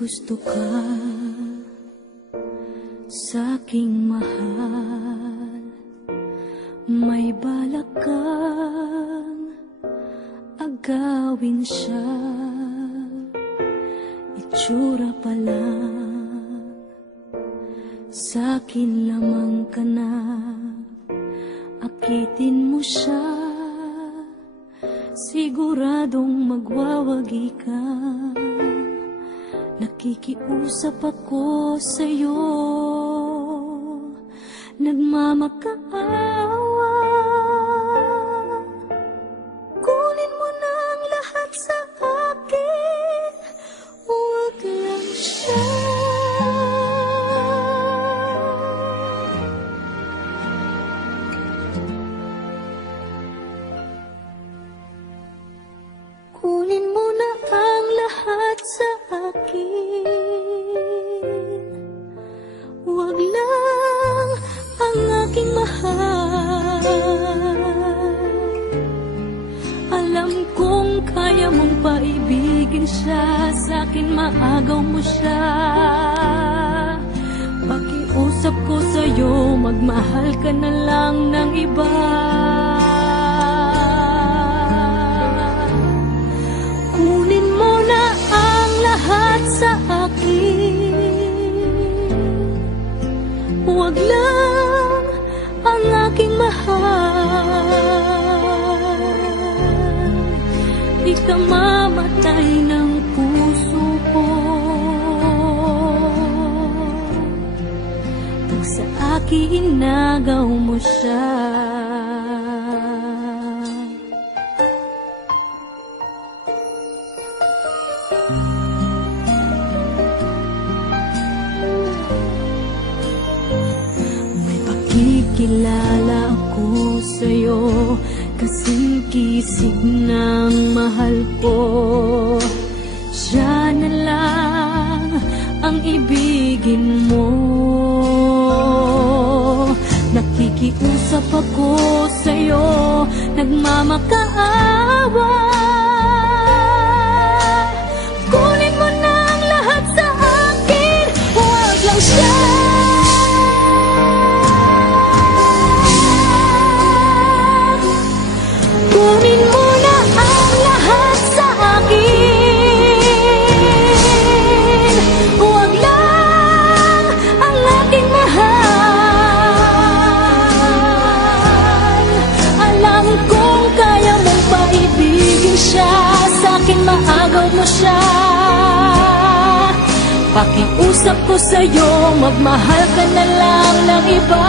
gusto ka sa'king mahal, may balak kang agawin siya. Itsura pa lang, sa'kin lamang ka na, akitin mo siya, siguradong magwawagi ka. Nakikiusap ako sa'yo, nagmamakaawa. Kunin mo na ang lahat sa akin, huwag lang siya. Kunin mo na ang lahat sa akin, huwag lang ang aking mahal. Alam kong kaya mong paibigin siya, sa'kin maagaw mo siya. Pakiusap ko sa'yo, magmahal ka na lang ng iba. Kunin mo na ang lahat sa akin, huwag lang ang aking mahal. Di ka mamatay ng puso ko pag sa akin inagaw mo siya. Kilala ako sa'yo, kasing kisig ng mahal ko. Siya na lang ang ibigin mo. Nakikiusap ako sa'yo, nagmamakaawa. Kunin mo na ang lahat sa akin, huwag lang siya. Kunin mo na ang lahat sa akin, huwag lang ang aking mahal. Alam kong kaya mong paibigin siya, sa'kin maagaw mo siya. Pakiusap ko sa'yo, magmahal ka na lang ng iba.